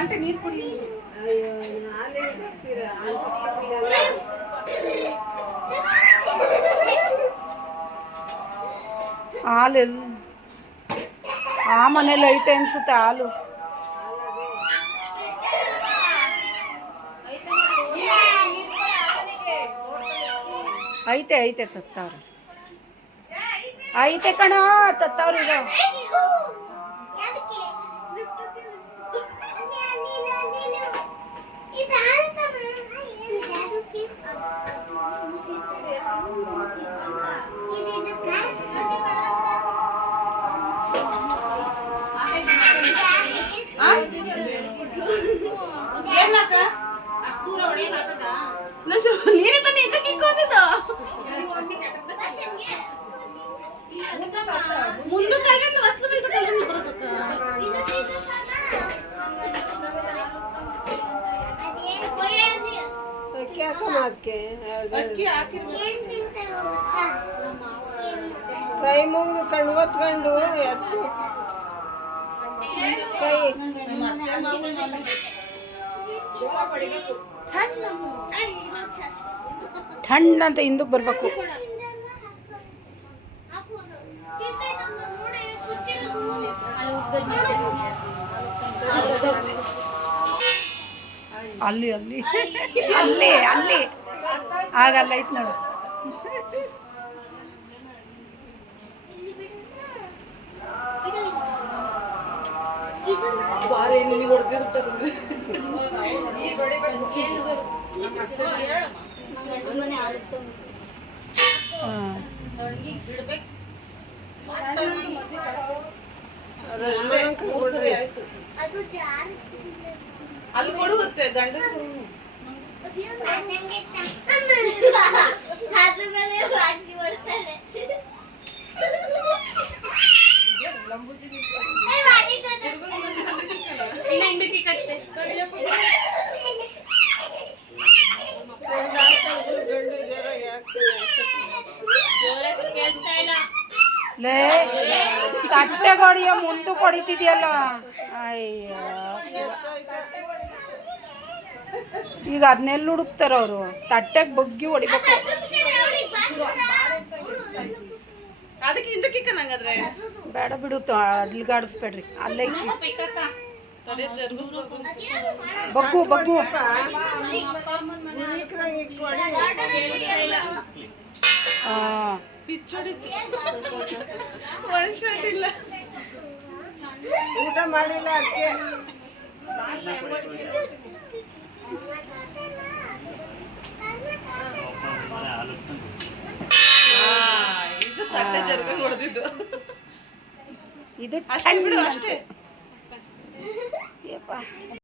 అంటే నీరు కుడి ಹಾಲು ಆ ಮನೇಲಿ ಐತೆ ಅನ್ಸುತ್ತೆ ಹಾಲು. ಐತೆ ಐತೆ ತತ್ತವ್ರು ಐತೆ ಕಣ ತತ್ತವ್ರು ಈಗ. ನೀನೇ ತಾನೆ ಇದಕ್ಕೆ ಇಕ್ಕೋದಿದ್ದು ಮುಂದೆ ಕರ್ಕೊಂಡು ವಸ್ತು ಬೇಕು ಕಲ್ಲು ಬರೋದಕ್ಕ ಅಕ್ಕಿ ಹಾಕಿ ಕೈ ಮುಗಿದು ಕಣ್ಗೊತ್ಕೊಂಡು ಎತ್ತು ಕೈ ಠಣ್ಣ ಅಂತ ಹಿಂದಕ್ಕೆ ಬರ್ಬೇಕು. ಅಲ್ಲಿ ಅಲ್ಲಿ ಅಲ್ಲಿ ಅಲ್ಲಿ ಆಗಲ್ಲ ಐತ್ ನೋಡು. ಅಲ್ಲಿ ಕೊಡುಗುತ್ತೆ ಗಂಡ ಲೇ ತಟ್ಟೆ ಕೊಡಿಯ ಮುಂದೆ ಕೊಡಿತಿದ್ಯಲ್ಲ. ಅಯ್ಯ ಈಗ ಅದನ್ನೆಲ್ಲ ಹುಡುಕ್ತಾರ ಅವರು. ತಟ್ಟೆಗೆ ಬಗ್ಗಿ ಹೊಡಿಬೇಕು. ಅದಕ್ಕೆ ಹಿಂದಕ್ಕೆ ನಂಗಾದ್ರೆ ಬೇಡ ಬಿಡು, ಅಡ್ಲಿಗಾಡಿಸ್ಬೇಡ್ರಿ. ಅಲ್ಲೇ ಬಗ್ಗು ಬಗ್ಗು. ಊಟ ಮಾಡಿಲ್ಲ ಅದಕ್ಕೆ ಇದು ತಟ್ಟೆ ಜರ್ಬೆ ಹೊಡೆದಿದ್ದು. ಇದು ಅಷ್ಟೇ ಬಿಡು ಅಷ್ಟೇ.